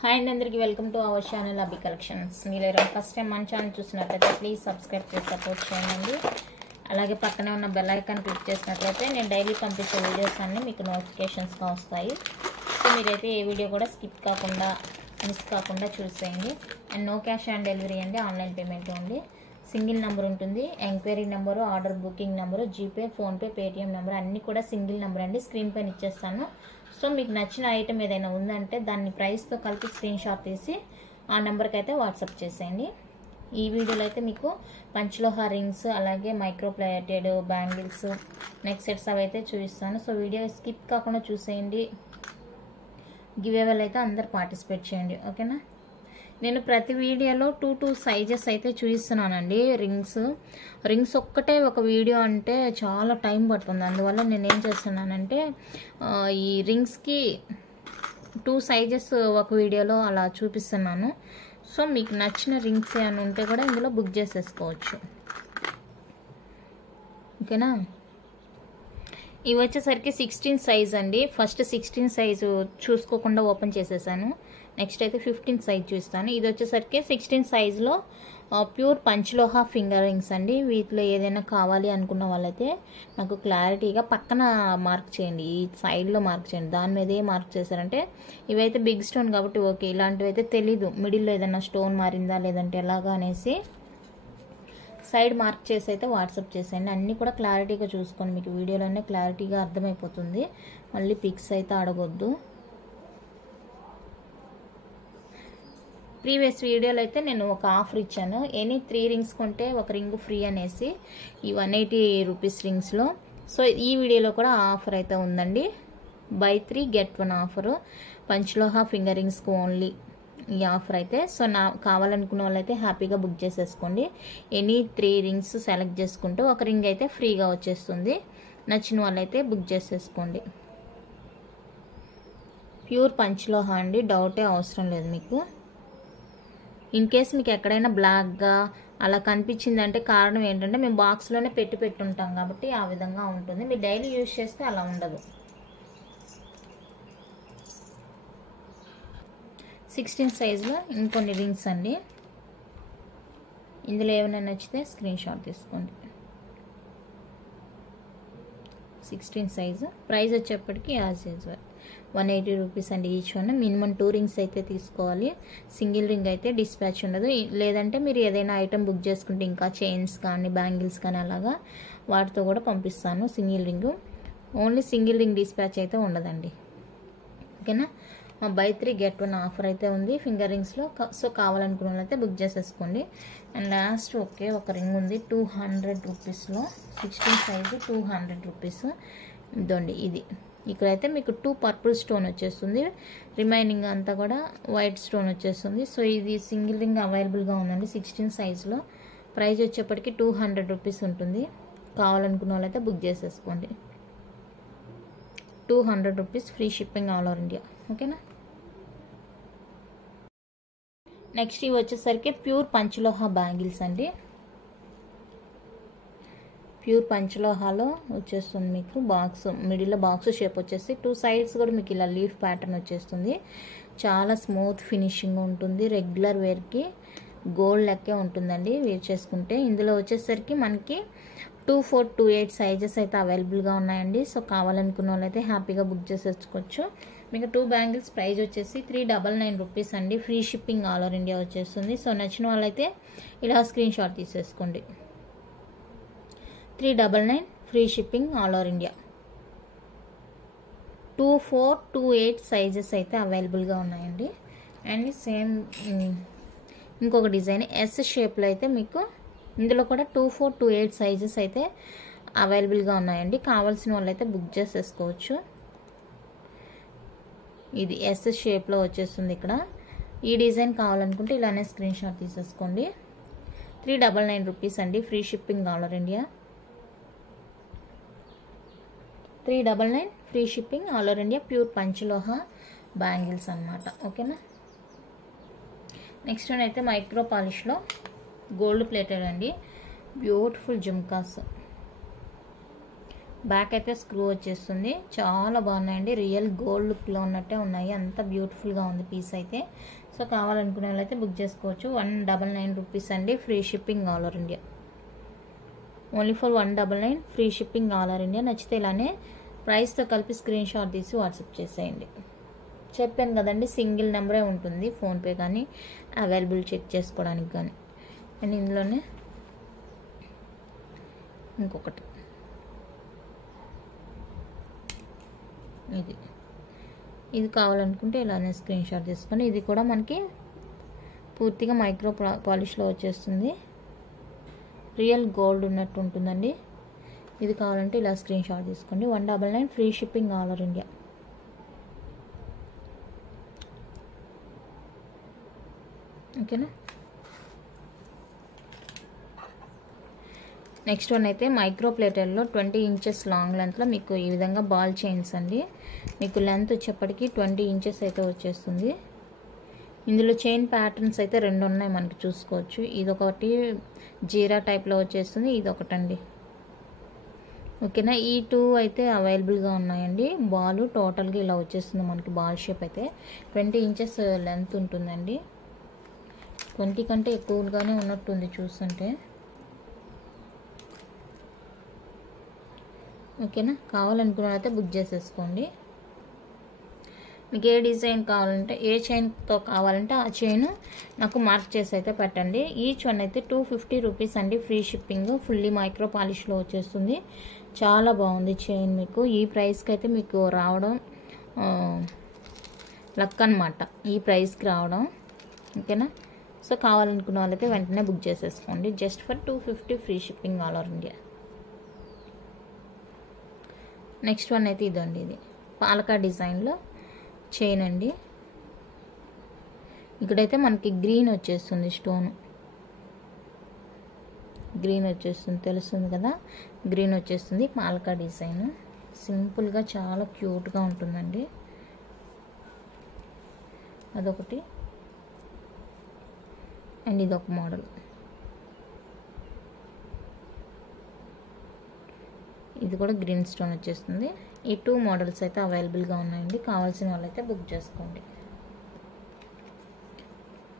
Hi అండి, అందరికీ welcome to our channel Abhi collections. మీరు ఎవరైనా ఫస్ట్ టైం మన ఛానల్ చూసినట్లయితే ప్లీజ్ సబ్స్క్రైబ్ చేసి సపోర్ట్ చేయండి. అలాగే పక్కనే ఉన్న బెల్ ఐకాన్ క్లిక్ చేసినట్లయితే నేను డైలీ పంపించే వీడియోస్ అన్నీ మీకు నోటిఫికేషన్స్గా వస్తాయి. సో మీరైతే ఏ వీడియో కూడా స్కిప్ కాకుండా మిస్ కాకుండా చూసేయండి. And no cash on delivery అండి, ఆన్లైన్ పేమెంట్ ఉంది. సింగిల్ నెంబర్ ఉంటుంది. Enquiry number, order booking number, GPay, PhonePe, Paytm number అన్నీ కూడా సింగిల్ నెంబర్ అండి. స్క్రీన్ పైన ఇచ్చేస్తాను. సో మీకు నచ్చిన ఐటమ్ ఏదైనా ఉందంటే దాన్ని ప్రైస్తో కలిపి స్క్రీన్ షాట్ తీసి ఆ నెంబర్కి అయితే వాట్సాప్ చేసేయండి. ఈ వీడియోలో అయితే మీకు పంచలోహ రింగ్స్, అలాగే micro plated bangles, neck sets అవి అయితే చూపిస్తాను. సో వీడియో స్కిప్ కాకుండా చూసేయండి. గివ్ అవేలు అయితే అందరు పార్టిసిపేట్ చేయండి, ఓకేనా. నేను ప్రతి వీడియోలో 2 సైజెస్ అయితే చూపిస్తున్నానండి. రింగ్స్ ఒక్కటే ఒక వీడియో అంటే చాలా టైం పడుతుంది. అందువల్ల నేను ఏం చేస్తున్నానంటే ఈ రింగ్స్కి 2 సైజెస్ ఒక వీడియోలో అలా చూపిస్తున్నాను. సో మీకు నచ్చిన రింగ్స్ ఏమైనా ఉంటే కూడా ఇందులో బుక్ చేసేసుకోవచ్చు, ఓకేనా. ఇవి వచ్చేసరికి 16 సైజ్ అండి. ఫస్ట్ 16 సైజు చూసుకోకుండా ఓపెన్ చేసేసాను. నెక్స్ట్ అయితే 15 సైజ్ చూస్తాను. ఇది వచ్చేసరికి 16 సైజులో ప్యూర్ పంచలోహ ఫింగర్ రింగ్స్ అండి. వీటిలో ఏదైనా కావాలి అనుకున్న వాళ్ళైతే నాకు క్లారిటీగా పక్కన మార్క్ చేయండి, ఈ సైడ్లో మార్క్ చేయండి. దాని మీదే మార్క్ చేశారంటే ఇవైతే బిగ్ స్టోన్ కాబట్టి ఓకే. ఇలాంటివి అయితే తెలీదు, మిడిల్లో ఏదైనా స్టోన్ మారిందా లేదంటే ఎలాగా అనేసి సైడ్ మార్క్ చేసి అయితే వాట్సాప్ చేసేయండి. అన్నీ కూడా క్లారిటీగా చూసుకోండి, మీకు వీడియోలోనే క్లారిటీగా అర్థమైపోతుంది. మళ్ళీ పిక్స్ అయితే అడగొద్దు. ప్రీవియస్ వీడియోలో అయితే నేను ఒక ఆఫర్ ఇచ్చాను, ఎనీ 3 రింగ్స్ కొంటే ఒక రింగ్ ఫ్రీ అనేసి, ఈ 180 రూపీస్ రింగ్స్లో. సో ఈ వీడియోలో కూడా ఆఫర్ అయితే ఉందండి, by 3 get 1 offer. పంచలోహ finger రింగ్స్కి only ఈ ఆఫర్ అయితే. సో కావాలనుకున్న వాళ్ళైతే హ్యాపీగా బుక్ చేసేసుకోండి. ఎనీ 3 రింగ్స్ సెలెక్ట్ చేసుకుంటూ ఒక రింగ్ అయితే ఫ్రీగా వచ్చేస్తుంది. నచ్చిన వాళ్ళైతే బుక్ చేసేసుకోండి. ప్యూర్ పంచలోహ అండి, డౌటే అవసరం లేదు మీకు. ఇన్ కేస్ మీకు ఎక్కడైనా బ్లాక్గా అలా కనిపించిందంటే కారణం ఏంటంటే మేము బాక్స్లోనే పెట్టుంటాం కాబట్టి ఆ విధంగా ఉంటుంది. మీరు డైలీ యూజ్ చేస్తే అలా ఉండదు. 16 సైజులో ఇంకొన్ని రింగ్స్ అండి. ఇందులో ఏమైనా నచ్చితే స్క్రీన్ షాట్ తీసుకోండి. 16 సైజు, ప్రైస్ వచ్చేప్పటికి యాజ్ యూజువల్ 180 రూపీస్ అండి ఈచ్ వన్. మినిమం 2 రింగ్స్ అయితే తీసుకోవాలి. సింగిల్ రింగ్ అయితే డిస్పాచ్ ఉండదు. లేదంటే మీరు ఏదైనా ఐటమ్ బుక్ చేసుకుంటే ఇంకా చైన్స్ కానీ బ్యాంగిల్స్ కానీ అలాగా వాటితో కూడా పంపిస్తాను. Single ring only single ring dispatch అయితే ఉండదండి, ఓకేనా. బై 3 గెట్ 1 ఆఫర్ అయితే ఉంది ఫింగర్ రింగ్స్లో. సో కావాలనుకున్న వాళ్ళైతే బుక్ చేసేసుకోండి. అండ్ లాస్ట్ ఒకే ఒక రింగ్ ఉంది 200 రూపీస్లో, 16 సైజు 200 రూపీస్. ఇదండి ఇది. ఇక్కడైతే మీకు 2 పర్పుల్ స్టోన్ వచ్చేస్తుంది, రిమైనింగ్ అంతా కూడా వైట్ స్టోన్ వచ్చేస్తుంది. సో ఇది సింగిల్ రింగ్ అవైలబుల్గా ఉందండి 16 సైజులో. ప్రైస్ వచ్చేప్పటికి 200 రూపీస్ ఉంటుంది. కావాలనుకున్న వాళ్ళైతే బుక్ చేసేసుకోండి. 200 rupees, free shipping all over India, ఓకేనా. నెక్స్ట్ ఇవి వచ్చేసరికి ప్యూర్ పంచలోహ బ్యాంగిల్స్ అండి. ప్యూర్ పంచలోహాలో వచ్చేస్తుంది మీకు బాక్స్, మిడిల్లో బాక్స్ షేప్ వచ్చేసి 2 సైడ్స్ కూడా మీకు ఇలా లీఫ్ ప్యాటర్న్ వచ్చేస్తుంది. చాలా స్మూత్ ఫినిషింగ్ ఉంటుంది. రెగ్యులర్ వేర్కి గోల్డ్ లెక్కే ఉంటుందండి వేర్ చేసుకుంటే. ఇందులో వచ్చేసరికి మనకి 2, 4, 2, 8 సైజెస్ అయితే అవైలబుల్గా ఉన్నాయండి. సో కావాలనుకున్న వాళ్ళైతే హ్యాపీగా బుక్ చేసేసుకోవచ్చు. మీకు 2 బ్యాంగిల్స్ ప్రైస్ వచ్చేసి 399 రూపీస్ అండి. Free shipping all over India వచ్చేస్తుంది. సో నచ్చిన వాళ్ళైతే ఇలా స్క్రీన్ షాట్ తీసేసుకోండి. 399 free shipping all over India. 2, 4, 2, 8 sizes అయితే అవైలబుల్గా ఉన్నాయండి. అండ్ సేమ్ ఇంకొక డిజైన్ ఎస్ షేప్లో అయితే మీకు ఇందులో కూడా 2, 4, 2, 8 సైజెస్ అయితే అవైలబుల్గా ఉన్నాయండి. కావాల్సిన వాళ్ళైతే బుక్ చేసేసుకోవచ్చు. ఇది ఎస్ షేప్లో వచ్చేస్తుంది ఇక్కడ. ఈ డిజైన్ కావాలనుకుంటే ఇలానే స్క్రీన్ షాట్ తీసేసుకోండి. 399 రూపీస్ అండి, free shipping all over India. 399 free shipping all over India. Pure పంచలోహ బ్యాంగిల్స్ అన్నమాట, ఓకేనా. నెక్స్ట్ వన్ అయితే మైక్రో పాలిష్లో గోల్డ్ ప్లేటెడ్ అండి. బ్యూటిఫుల్ జుమ్కాస్, బ్యాక్ అయితే స్క్రూ వచ్చేస్తుంది. చాలా బాగున్నాయండి, రియల్ గోల్డ్ లుక్లో ఉన్నట్టే ఉన్నాయి, అంత బ్యూటిఫుల్గా ఉంది పీస్ అయితే. సో కావాలనుకునే వాళ్ళైతే బుక్ చేసుకోవచ్చు. 199 రూపీస్ అండి, free shipping all over India. Only for 199, free shipping all over India. నచ్చితే ఇలానే ప్రైస్తో కలిపి స్క్రీన్ షాట్ తీసి వాట్సాప్ చేసేయండి. చెప్పాను కదండి, సింగిల్ నెంబరే ఉంటుంది, ఫోన్పే కానీ అవైలబుల్ చెక్ చేసుకోవడానికి కానీ. అండ్ ఇందులోనే ఇంకొకటి ఇది కావాలనుకుంటే ఇలానే స్క్రీన్ షాట్ తీసుకొని, ఇది కూడా మనకి పూర్తిగా మైక్రో పాలిష్లో వచ్చేస్తుంది, రియల్ గోల్డ్ ఉన్నట్టు ఉంటుందండి. ఇది కావాలంటే ఇలా స్క్రీన్ షాట్ తీసుకోండి. 199, free shipping all over India. ఓకేనా. నెక్స్ట్ వన్ అయితే మైక్రో ప్లేటర్లో 20 ఇంచెస్ లాంగ్ లెంత్లో మీకు ఈ విధంగా బాల్ చైన్స్ అండి. మీకు లెంత్ వచ్చేప్పటికి 20 ఇంచెస్ అయితే వచ్చేస్తుంది. ఇందులో చైన్ ప్యాటర్న్స్ అయితే 2 ఉన్నాయి మనకి, చూసుకోవచ్చు. ఇదొకటి జీరా టైప్లో వచ్చేస్తుంది, ఇదొకటండి. ఓకేనా. ఈ 2 అయితే అవైలబుల్గా ఉన్నాయండి. బాల్ టోటల్గా ఇలా వచ్చేస్తుంది మనకి, బాల్ షేప్ అయితే 20 ఇంచెస్ లెంత్ ఉంటుందండి. 20 కంటే ఎక్కువగానే ఉన్నట్టుంది చూస్తుంటే. ఓకేనా. కావాలనుకున్న అయితే బుక్ చేసేసుకోండి. మీకు ఏ డిజైన్ కావాలంటే, ఏ చైన్తో కావాలంటే ఆ చైన్ నాకు మార్క్ చేసి అయితే పెట్టండి. ఈచ్ వన్ అయితే 250 రూపీస్ అండి, ఫ్రీ షిప్పింగ్. ఫుల్లీ మైక్రో పాలిష్లో వచ్చేస్తుంది. చాలా బాగుంది చైన్. మీకు ఈ ప్రైస్కి అయితే మీకు రావడం లక్ అనమాట, ఈ ప్రైస్కి రావడం. ఓకేనా. సో కావాలనుకున్న వాళ్ళైతే వెంటనే బుక్ చేసేసుకోండి. Just for 250, free shipping all over India. Next one అయితే ఇదండి, ఇది పాలకా డిజైన్లో చైన్ అండి. ఇక్కడైతే మనకి గ్రీన్ వచ్చేస్తుంది, స్టోన్ గ్రీన్ వచ్చేస్తుంది, తెలుస్తుంది కదా, గ్రీన్ వచ్చేస్తుంది. పాలకా డిజైన్ సింపుల్గా చాలా క్యూట్గా ఉంటుందండి. అదొకటి. అండ్ ఇదొక మోడల్. ఇది కూడా గ్రీన్ స్టోన్ వచ్చేస్తుంది. ఈ 2 మోడల్స్ అయితే అవైలబుల్గా ఉన్నాయండి. కావాల్సిన వాళ్ళైతే బుక్ చేసుకోండి.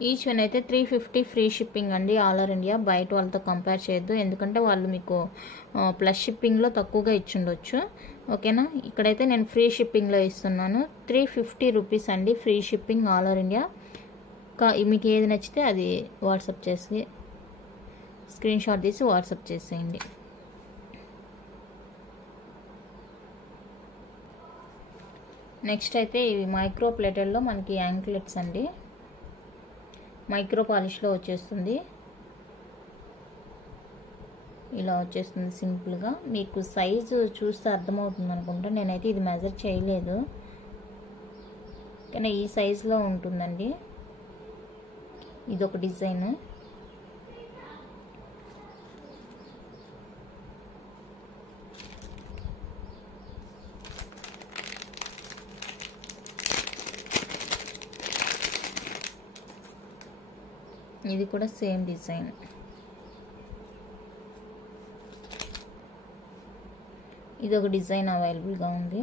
ఈచ్ వన్ అయితే 350, ఫ్రీ షిప్పింగ్ అండి, ఆల్ ఓవర్ ఇండియా. బయట వాళ్ళతో కంపేర్ చేయొద్దు, ఎందుకంటే వాళ్ళు మీకు ప్లస్ షిప్పింగ్లో తక్కువగా ఇచ్చిండొచ్చు. ఓకేనా. ఇక్కడైతే నేను ఫ్రీ షిప్పింగ్లో ఇస్తున్నాను. 350 రూపీస్ అండి, free shipping all over India. మీకు ఏది నచ్చితే అది వాట్సాప్ చేసి స్క్రీన్ షాట్ తీసి వాట్సాప్ చేసేయండి. నెక్స్ట్ అయితే ఇవి మైక్రో ప్లేటర్లో మనకి యాంక్లెట్స్ అండి, మైక్రో పాలిష్లో వచ్చేస్తుంది. ఇలా వచ్చేస్తుంది సింపుల్గా. మీకు సైజు చూస్తే అర్థమవుతుంది అనుకుంటా, నేనైతే ఇది మెజర్ చేయలేదు, కానీ ఈ సైజులో ఉంటుందండి. ఇదొక డిజైన్. ఇది కూడా సేమ్ డిజైన్. ఇది ఒక డిజైన్ అవైలబుల్గా ఉంది,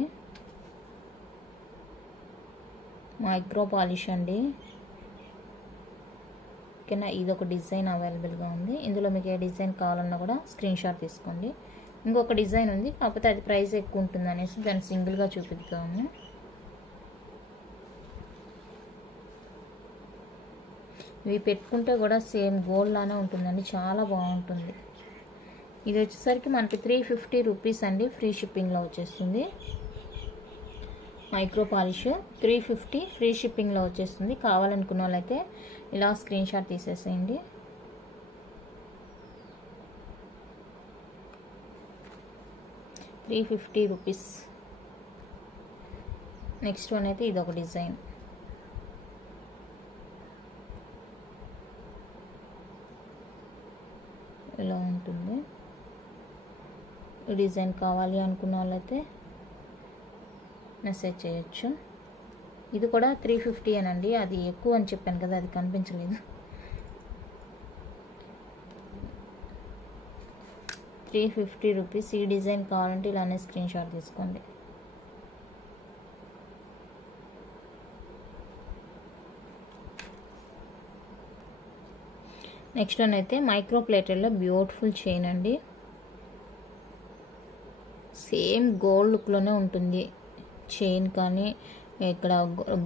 మైక్రో పాలిష్ అండి. ఓకేనా. ఇది ఒక డిజైన్ అవైలబుల్గా ఉంది. ఇందులో మీకు ఏ డిజైన్ కావాలన్నా కూడా స్క్రీన్ షాట్ తీసుకోండి. ఇంకొక డిజైన్ ఉంది, కాకపోతే అది ప్రైస్ ఎక్కువ ఉంటుంది అనేసి దాన్ని సింగిల్గా చూపిస్తాము. ఇవి పెట్టుకుంటే కూడా సేమ్ గోల్డ్ లానే ఉంటుందండి, చాలా బాగుంటుంది. ఇది వచ్చేసరికి మనకి 350 రూపీస్ అండి, ఫ్రీ షిప్పింగ్లో వచ్చేస్తుంది. మైక్రో పాలిష్ 350, ఫ్రీ షిప్పింగ్లో వచ్చేస్తుంది. కావాలనుకున్న వాళ్ళైతే ఇలా స్క్రీన్ షాట్ తీసేసేయండి. ₹350. నెక్స్ట్ వన్ అయితే ఇది ఒక డిజైన్. ఇలా ఉంటుంది. ఈ డిజైన్ కావాలి అనుకున్న వాళ్ళైతే మెసేజ్ చేయొచ్చు. ఇది కూడా 350 అనండి, అది ఎక్కువ అని చెప్పాను కదా, అది కనిపించలేదు. 350 రూపీస్. ఈ డిజైన్ కావాలంటే ఇలానే స్క్రీన్ షాట్ తీసుకోండి. నెక్స్ట్ వన్ అయితే మైక్రో ప్లేటెడ్లో బ్యూటిఫుల్ చైన్ అండి. సేమ్ గోల్డ్ లుక్లోనే ఉంటుంది చైన్, కానీ ఇక్కడ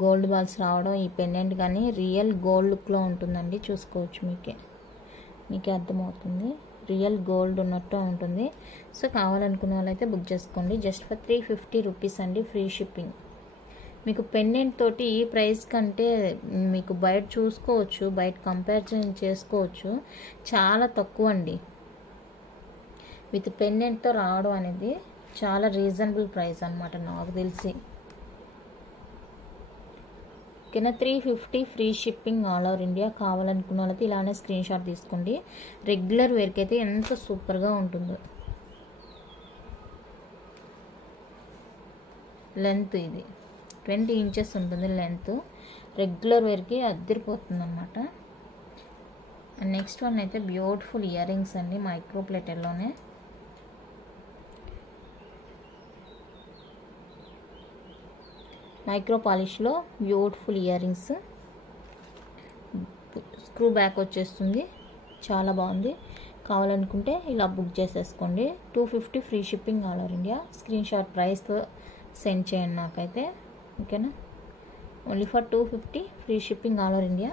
గోల్డ్ బాల్స్ రావడం, ఈ పెండెంట్ కానీ రియల్ గోల్డ్ లుక్లో ఉంటుందండి. చూసుకోవచ్చు, మీకే అర్థమవుతుంది. రియల్ గోల్డ్ ఉన్నట్టు ఉంటుంది. సో కావాలనుకునే వాళ్ళైతే బుక్ చేసుకోండి. జస్ట్ ఫర్ 350 రూపీస్ అండి, ఫ్రీ షిప్పింగ్. మీకు పెండెంట్ తోటి ఈ ప్రైస్ కంటే మీకు బయట చూసుకోవచ్చు, బయట కంపారిజన్ చేసుకోవచ్చు, చాలా తక్కువ అండి. విత్ పెండెంట్తో రావడం అనేది చాలా రీజనబుల్ ప్రైస్ అన్నమాట నాకు తెలిసి. ఓకేనా, 350 free shipping all over India. కావాలనుకున్న వాళ్ళైతే ఇలానే స్క్రీన్ షాట్ తీసుకోండి. రెగ్యులర్ వేర్కి అయితే ఎంత సూపర్గా ఉంటుందో. లెంత్ ఇది 20 ఇంచెస్ ఉంటుంది లెంత్. రెగ్యులర్ వేర్కి అద్దరిపోతుంది అనమాట. అండ్ నెక్స్ట్ వన్ అయితే బ్యూటిఫుల్ ఇయర్ రింగ్స్ అండి, మైక్రో ప్లేటెడ్లోనే. మైక్రో పాలిష్లో beautiful ear rings. Screw back వచ్చేస్తుంది, చాలా బాగుంది. కావాలనుకుంటే ఇలా బుక్ చేసేసుకోండి. 250 free shipping all over India. Screen shot ప్రైస్తో సెండ్ చేయండి నాకైతే. ఓకేనా, only for 250 free shipping all over India.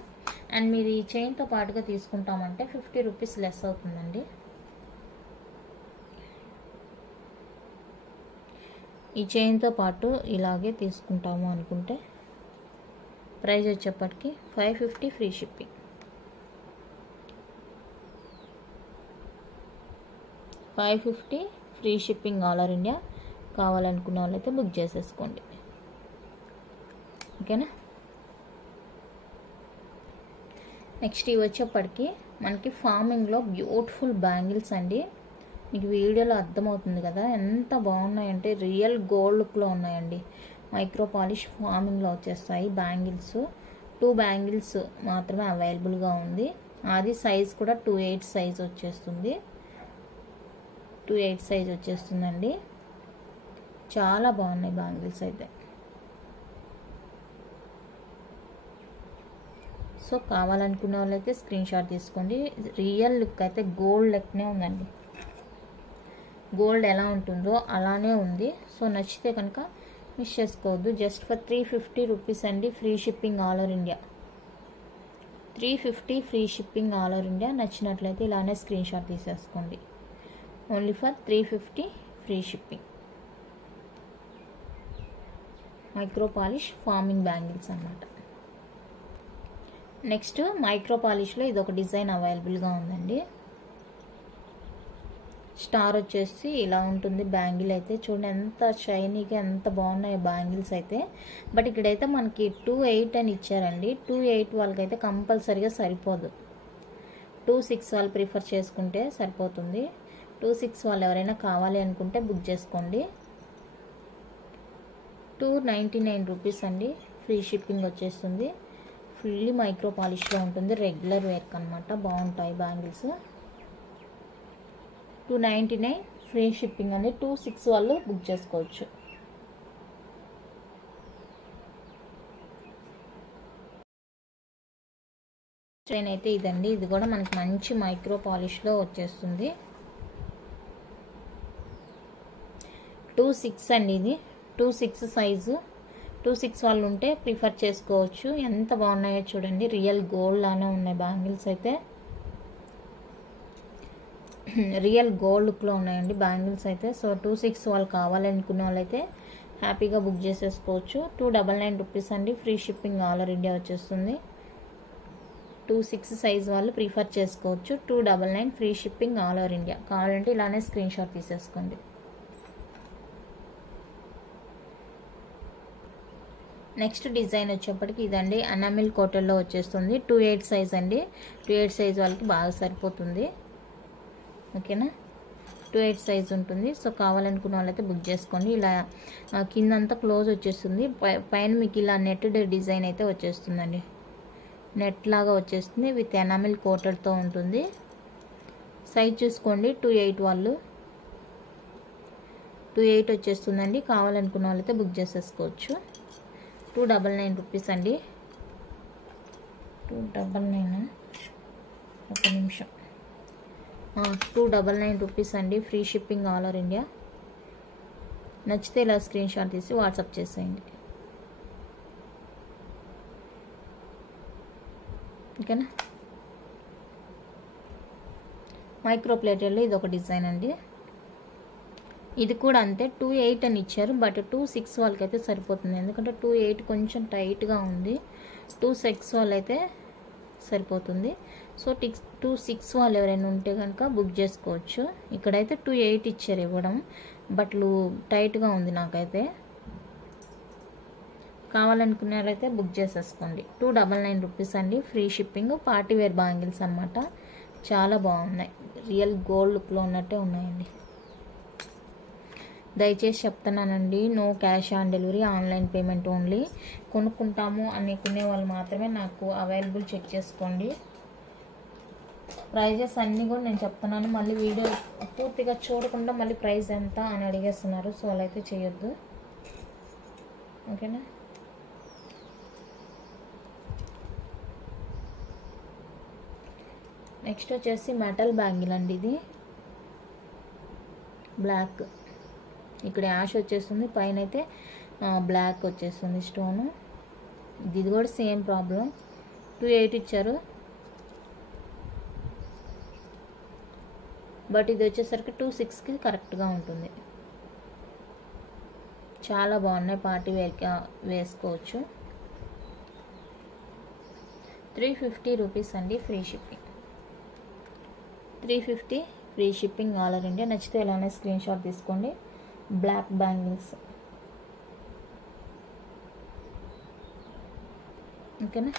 And మీరు ఈ చైన్తో పాటుగా తీసుకుంటామంటే 50 రూపీస్ లెస్ అవుతుందండి. ఈ చైన్తో పాటు ఇలాగే తీసుకుంటాము అనుకుంటే ప్రైస్ వచ్చేప్పటికి 550 free shipping. 550 free shipping all over India. కావాలనుకున్న వాళ్ళైతే బుక్ చేసేసుకోండి. ఓకేనా, నెక్స్ట్ ఇవి వచ్చేప్పటికి మనకి ఫార్మింగ్లో బ్యూటిఫుల్ బ్యాంగిల్స్ అండి. మీకు వీడియోలో అర్థమవుతుంది కదా ఎంత బాగున్నాయంటే రియల్ గోల్డ్ లుక్లో ఉన్నాయండి. మైక్రో పాలిష్ ఫార్మింగ్లో వచ్చేస్తాయి బ్యాంగిల్స్. 2 బ్యాంగిల్స్ మాత్రమే అవైలబుల్గా ఉంది. అది సైజ్ కూడా 2/8 సైజ్ వచ్చేస్తుంది. 2/8 సైజ్ వచ్చేస్తుందండి. చాలా బాగున్నాయి బ్యాంగిల్స్ అయితే. సో కావాలనుకునే వాళ్ళైతే స్క్రీన్ షాట్ తీసుకోండి. రియల్ లుక్ అయితే గోల్డ్ లెక్కనే ఉందండి. గోల్డ్ ఎలా ఉంటుందో అలానే ఉంది. సో నచ్చితే కనుక మిస్ చేసుకోవద్దు. జస్ట్ ఫర్ 350 రూపీస్ అండి, free shipping all over India. 350 free shipping all over India. నచ్చినట్లయితే ఇలానే స్క్రీన్ షాట్ తీసేసుకోండి. Only for 350 free shipping. Micro polish farming bangles అన్నమాట. నెక్స్ట్ మైక్రో పాలిష్లో ఇది ఒక డిజైన్ అవైలబుల్గా ఉందండి. స్టార్ వచ్చేసి ఇలా ఉంటుంది బ్యాంగిల్ అయితే. చూడండి ఎంత షైనీగా ఎంత బాగున్నాయి బ్యాంగిల్స్ అయితే. బట్ ఇక్కడైతే మనకి 2/8 అని ఇచ్చారండి. 2/8 వాళ్ళకైతే కంపల్సరీగా సరిపోదు. 2/6 వాళ్ళు ప్రిఫర్ చేసుకుంటే సరిపోతుంది. 2/6 వాళ్ళు ఎవరైనా కావాలి అనుకుంటే బుక్ చేసుకోండి. 299 రూపీస్ అండి, ఫ్రీ షిప్పింగ్ వచ్చేస్తుంది. ఫుల్లీ మైక్రో పాలిష్లో ఉంటుంది. రెగ్యులర్ వేర్క్ అనమాట. బాగుంటాయి బ్యాంగిల్స్. 299 ఫ్రీ షిప్పింగ్ అండి. 2/6 వాళ్ళు బుక్ చేసుకోవచ్చు. చైన్ అయితే ఇదండి. ఇది కూడా మనకి మంచి మైక్రో పాలిష్లో వచ్చేస్తుంది. 2/6 అండి ఇది. 2/6 సైజు. 2/6 వాళ్ళు ఉంటే ప్రిఫర్ చేసుకోవచ్చు. ఎంత బాగున్నాయో చూడండి. రియల్ గోల్డ్ లానే ఉన్నాయి బ్యాంగిల్స్ అయితే. రియల్ గోల్డ్ లుక్లో ఉన్నాయండి బ్యాంగిల్స్ అయితే. సో 2/6 వాళ్ళు కావాలనుకునే వాళ్ళైతే హ్యాపీగా బుక్ చేసేసుకోవచ్చు. 299 రూపీస్ అండి, free shipping all over India వచ్చేస్తుంది. 2/6 సైజ్ వాళ్ళు ప్రిఫర్ చేసుకోవచ్చు. 299 free shipping all over India. కావాలంటే ఇలానే స్క్రీన్ షాట్ తీసేసుకోండి. నెక్స్ట్ డిజైన్ వచ్చేప్పటికి ఇదండి, అనామిల్ కోటల్లో వచ్చేస్తుంది. 2/8 సైజ్ అండి. 2/8 సైజ్ వాళ్ళకి బాగా సరిపోతుంది. ఓకేనా, 2/8 సైజ్ ఉంటుంది. సో కావాలనుకున్న వాళ్ళైతే బుక్ చేసుకోండి. ఇలా కిందంతా క్లోజ్ వచ్చేస్తుంది. పైన మీకు ఇలా నెట్టెడ్ డిజైన్ అయితే వచ్చేస్తుందండి. నెట్ లాగా వచ్చేస్తుంది. విత్ ఎనామిల్ కోటెడ్తో ఉంటుంది. సైజ్ చూసుకోండి. 2/8 వాళ్ళు 28 వచ్చేస్తుందండి. కావాలనుకున్న వాళ్ళైతే బుక్ చేసేసుకోవచ్చు. 299 రూపీస్ అండి. 299 ఒక నిమిషం 299 రూపీస్ అండి. Free shipping all over India. నచ్చితే ఇలా స్క్రీన్ షాట్ తీసి వాట్సాప్ చేసేయండి. ఓకేనా. మైక్రో ప్లేటర్లో ఇది ఒక డిజైన్ అండి. ఇది కూడా అంతే 28 అని ఇచ్చారు, బట్ 26 వాళ్ళకైతే సరిపోతుంది. ఎందుకంటే 28 కొంచెం టైట్గా ఉంది. 26 వాళ్ళైతే సరిపోతుంది. సో 26 వాళ్ళు ఎవరైనా ఉంటే కనుక బుక్ చేసుకోవచ్చు. ఇక్కడైతే 28 ఇచ్చారు ఇవ్వడం, బట్లు టైట్గా ఉంది నాకైతే. కావాలనుకున్నారైతే బుక్ చేసేసుకోండి. 299 రూపీస్ అండి. Free shipping. Party wear bangles అనమాట. చాలా బాగున్నాయి. రియల్ గోల్డ్ లుక్లో ఉన్నట్టే ఉన్నాయండి. దయచేసి చెప్తున్నానండి, no cash on delivery, online payment only. కొనుక్కుంటాము అనుకునే వాళ్ళు మాత్రమే నాకు అవైలబుల్ చెక్ చేసుకోండి. ప్రైజెస్ అన్నీ కూడా నేను చెప్తున్నాను. మళ్ళీ వీడియో పూర్తిగా చూడకుండా మళ్ళీ ప్రైస్ ఎంత అని అడిగేస్తున్నారు. సో అలా అయితే చేయొద్దు. ఓకేనా. నెక్స్ట్ వచ్చేసి మెటల్ బ్యాంగిల్ అండి. ఇది బ్లాక్, ఇక్కడ యాష్ వచ్చేస్తుంది, పైన అయితే బ్లాక్ వచ్చేస్తుంది స్టోను. ఇది కూడా సేమ్ ప్రాబ్లం. 28 ఇచ్చారు, బట్ ఇది వచ్చేసరికి 26కి కరెక్ట్గా ఉంటుంది. చాలా బాగున్నాయి. పార్టీ వేర్కి వేసుకోవచ్చు. 350 రూపీస్ అండి. Free shipping. 350 free shipping all over India. నచ్చితే ఇలానే స్క్రీన్ షాట్ తీసుకోండి. Black bangles. ఓకేనా.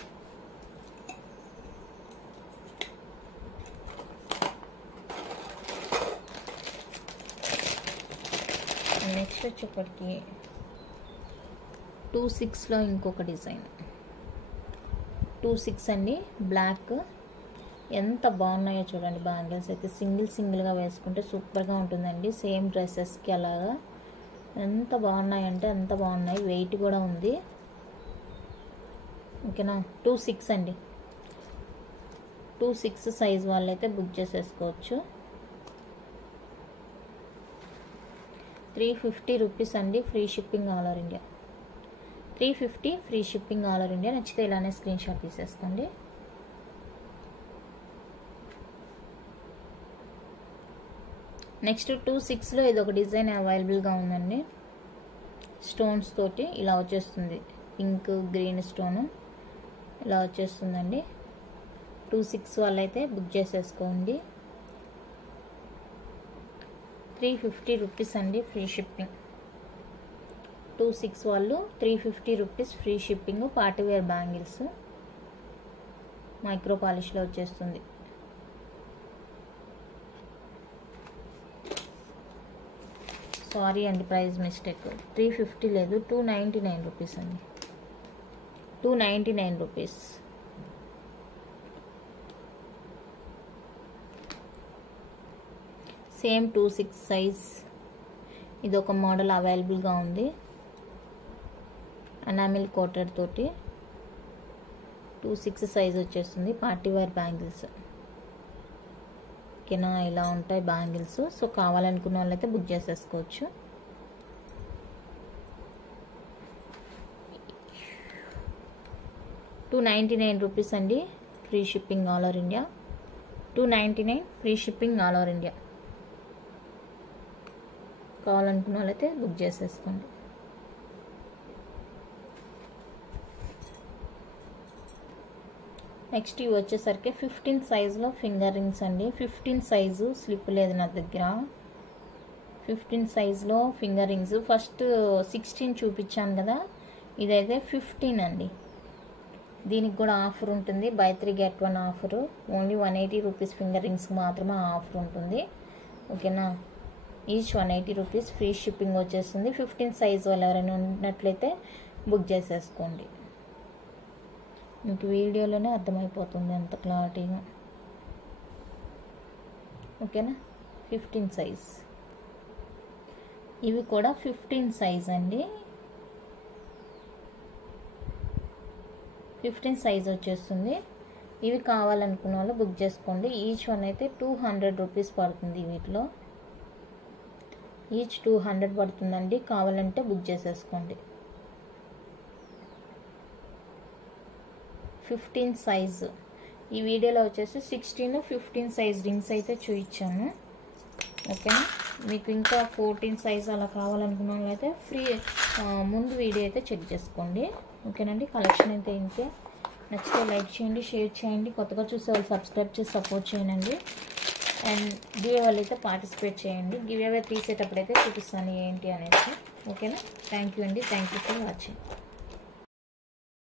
నెక్స్ట్ వచ్చేప్పటికి 26లో ఇంకొక డిజైన్. 26 అండి. బ్లాక్. ఎంత బాగున్నాయో చూడండి బ్యాంగిల్స్ అయితే. సింగిల్గా వేసుకుంటే సూపర్గా ఉంటుందండి. సేమ్ డ్రెస్సెస్కి అలాగా ఎంత బాగున్నాయంటే అంత బాగున్నాయి. వెయిట్ కూడా ఉంది. ఓకేనా. 26 అండి. 26 సైజ్ వాళ్ళైతే బుక్ చేసేసుకోవచ్చు. 350 రూపీస్ అండి. Free shipping all over India. 350 free shipping all over India. నచ్చితే ఇలానే స్క్రీన్ షాట్ తీసేసుకోండి. నెక్స్ట్ 26లో ఇది ఒక డిజైన్ అవైలబుల్గా ఉందండి. స్టోన్స్ తోటి ఇలా వచ్చేస్తుంది. పింక్ గ్రీన్ స్టోను ఇలా వచ్చేస్తుందండి. 26 వాళ్ళైతే బుక్ చేసేసుకోండి. 350 రూపీస్ అండి. Free shipping. 26 వాళ్ళు 350 rupees free shipping. Party wear bangles micro పాలిష్లో వచ్చేస్తుంది. సారీ అండి, ప్రైస్ మిస్టేక్. 350 లేదు, 299 రూపీస్ అండి. 299 రూపీస్. Same 26 size. ఇది ఒక మోడల్ అవైలబుల్గా ఉంది. ఎనామిల్ కోటెడ్ తోటి 26 సైజ్ వచ్చేస్తుంది. Party wear bangles. ఓకేనా. ఇలా ఉంటాయి బ్యాంగిల్స్. సో కావాలనుకున్న వాళ్ళైతే బుక్ చేసేసుకోవచ్చు. $299 రూపీస్ అండి. Free shipping all over India. 299 free shipping all over India. కావాలనుకున్న వాళ్ళైతే బుక్ చేసేసుకోండి. నెక్స్ట్ ఇవి వచ్చేసరికి 15 సైజులో ఫింగర్ రింగ్స్ అండి. 15 సైజు స్లిప్ లేదు నా దగ్గర. 15 సైజులో ఫింగర్ రింగ్స్. ఫస్ట్ 16 చూపించాను కదా, ఇదైతే 15 అండి. దీనికి కూడా ఆఫర్ ఉంటుంది. Buy 3 get 1 offer. Only 180 rupees finger రింగ్స్కి మాత్రమే ఆఫర్ ఉంటుంది. ఓకేనా. Each 180 rupees. ఫ్రీ షిప్పింగ్ వచ్చేస్తుంది. 15 సైజ్ వాళ్ళు ఎవరైనా ఉన్నట్లయితే బుక్ చేసేసుకోండి. మీకు వీడియోలోనే అర్థమైపోతుంది అంత క్లారిటీగా. ఓకేనా. 15 సైజ్. ఇవి కూడా 15 సైజ్ అండి. 15 సైజ్ వచ్చేస్తుంది. ఇవి కావాలనుకున్న వాళ్ళు బుక్ చేసుకోండి. ఈచ్ వన్ అయితే 200 రూపీస్ పడుతుంది. వీటిలో ఈచ్ 200 పడుతుందండి. కావాలంటే బుక్ చేసేసుకోండి. 15 సైజు. ఈ వీడియోలో వచ్చేసి 16, 15 సైజ్ రింగ్స్ అయితే చూపించాను. ఓకేనా. మీకు ఇంకా 14 సైజ్ అలా కావాలనుకున్న వాళ్ళైతే ముందు వీడియో అయితే చెక్ చేసుకోండి. ఓకేనండి. కలెక్షన్ అయితే ఇంతే. నచ్చితే లైక్ చేయండి, షేర్ చేయండి. కొత్తగా చూసే వాళ్ళు సబ్స్క్రైబ్ చేసి సపోర్ట్ చేయండి. అండ్ గివ్ అవే అయితే పార్టిసిపేట్ చేయండి. గివ్ అవే తీసేటప్పుడు అయితే చూపిస్తాను ఏంటి అనేసి. ఓకేనా. థ్యాంక్ యూ అండి. Thank you for watching.